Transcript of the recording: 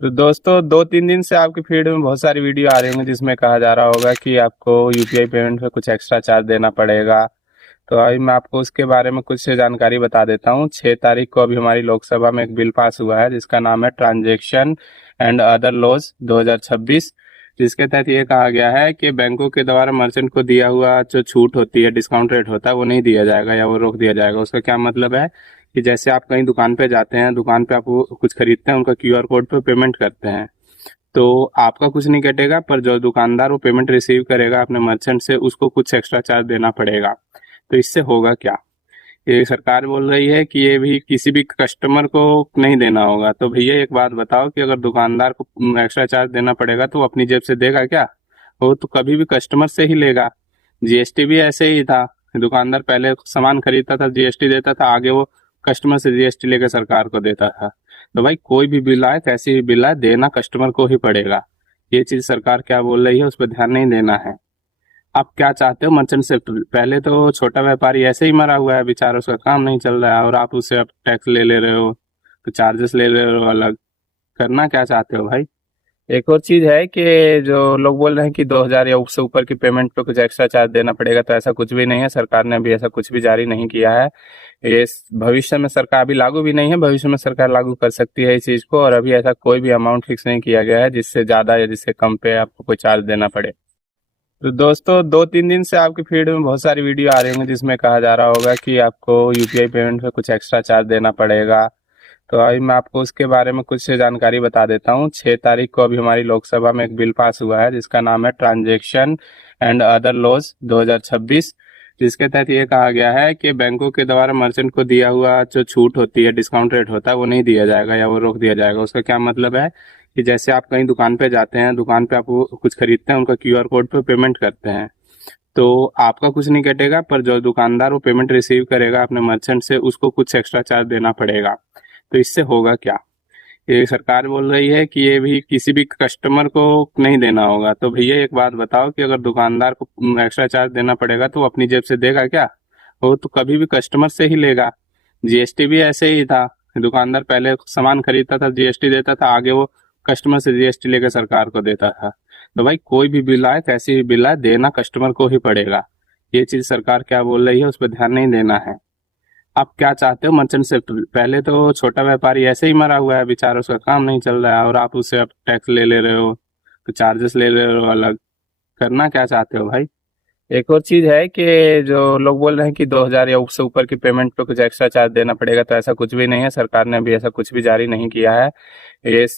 तो दोस्तों 2-3 दिन से आपकी फीड में बहुत सारी वीडियो आ रही होंगी जिसमें कहा जा रहा होगा कि आपको यूपीआई पेमेंट पे कुछ एक्स्ट्रा चार्ज देना पड़ेगा। तो अभी मैं आपको उसके बारे में कुछ जानकारी बता देता हूँ। 6 तारीख को अभी हमारी लोकसभा में एक बिल पास हुआ है जिसका नाम है ट्रांजैक्शन एंड अदर लॉज 2026, जिसके तहत ये कहा गया है कि बैंकों के द्वारा मर्चेंट को दिया हुआ जो छूट होती है, डिस्काउंट रेट होता है, वो नहीं दिया जाएगा या वो रोक दिया जाएगा। उसका क्या मतलब है कि जैसे आप कहीं दुकान पे जाते हैं, दुकान पे आप कुछ खरीदते हैं, उनका क्यूआर कोड पे पेमेंट करते हैं, तो आपका कुछ नहीं कटेगा, पर जो दुकानदार वो पेमेंट रिसीव करेगा अपने मर्चेंट से, उसको कुछ एक्स्ट्रा चार्ज देना पड़ेगा। तो इससे होगा क्या, ये सरकार बोल रही है कि ये भी किसी भी कस्टमर को नहीं देना होगा। तो भैया एक बात बताओ कि अगर दुकानदार को एक्स्ट्रा चार्ज देना पड़ेगा तो वो अपनी जेब से देगा क्या? वो तो कभी भी कस्टमर से ही लेगा। जीएसटी भी ऐसे ही था। दुकानदार पहले सामान खरीदता था, जीएसटी देता था, आगे वो कस्टमर से जीएसटी लेकर सरकार को देता था। तो भाई कोई भी बिल आए, कैसी भी बिल आए, देना कस्टमर को ही पड़ेगा। ये चीज सरकार क्या बोल रही है उस पर ध्यान नहीं देना है। आप क्या चाहते हो मर्चेंट सेक्टर? पहले तो छोटा व्यापारी ऐसे ही मरा हुआ है बेचारा, उसका काम नहीं चल रहा है, और आप उससे अब टैक्स ले रहे हो, तो चार्जेस ले रहे हो अलग। करना क्या चाहते हो भाई? एक और चीज है कि जो लोग बोल रहे हैं कि 2000 या उससे ऊपर की पेमेंट पे कुछ एक्स्ट्रा चार्ज देना पड़ेगा, तो ऐसा कुछ भी नहीं है। सरकार ने अभी ऐसा कुछ भी जारी नहीं किया है। ये भविष्य में सरकार अभी लागू भी नहीं है, भविष्य में सरकार लागू कर सकती है इस चीज को। और अभी ऐसा कोई भी अमाउंट फिक्स नहीं किया गया है जिससे ज्यादा या जिससे कम पे आपको कोई चार्ज देना पड़े। तो दोस्तों 2-3 दिन से आपकी फीड में बहुत सारी वीडियो आ रही होंगी जिसमें कहा जा रहा होगा कि आपको यूपीआई पेमेंट पे कुछ एक्स्ट्रा चार्ज देना पड़ेगा। तो अभी मैं आपको उसके बारे में कुछ जानकारी बता देता हूँ। 6 तारीख को अभी हमारी लोकसभा में एक बिल पास हुआ है जिसका नाम है ट्रांजैक्शन एंड अदर लॉज 2026, जिसके तहत ये कहा गया है कि बैंकों के द्वारा मर्चेंट को दिया हुआ जो छूट होती है, डिस्काउंट रेट होता है, वो नहीं दिया जाएगा या वो रोक दिया जाएगा। उसका क्या मतलब है कि जैसे आप कहीं दुकान पे जाते हैं, दुकान पे आप कुछ खरीदते हैं, उनका क्यूआर कोड पे पेमेंट करते हैं, तो आपका कुछ नहीं कटेगा, पर जो दुकानदार वो पेमेंट रिसीव करेगा अपने मर्चेंट से, उसको कुछ एक्स्ट्रा चार्ज देना पड़ेगा। तो इससे होगा क्या, ये सरकार बोल रही है कि ये भी किसी भी कस्टमर को नहीं देना होगा। तो भैया एक बात बताओ कि अगर दुकानदार को एक्स्ट्रा चार्ज देना पड़ेगा तो वो अपनी जेब से देगा क्या? वो तो कभी भी कस्टमर से ही लेगा। जीएसटी भी ऐसे ही था। दुकानदार पहले सामान खरीदता था, जीएसटी देता था, आगे वो कस्टमर से जीएसटी लेकर सरकार को देता था। तो भाई कोई भी बिल आए, कैसी भी बिल आए, देना कस्टमर को ही पड़ेगा। ये चीज सरकार क्या बोल रही है उस पर ध्यान नहीं देना है। आप क्या चाहते हो मर्चेंट सेक्टर? पहले तो छोटा व्यापारी ऐसे ही मरा हुआ है बेचारा, उसका काम नहीं चल रहा है, और आप उससे अब टैक्स ले रहे हो, तो चार्जेस ले रहे हो अलग। करना क्या चाहते हो भाई? एक और चीज है कि जो लोग बोल रहे हैं कि 2000 या उससे ऊपर की पेमेंट पे कुछ एक्स्ट्रा चार्ज देना पड़ेगा, तो ऐसा कुछ भी नहीं है। सरकार ने अभी ऐसा कुछ भी जारी नहीं किया है। ये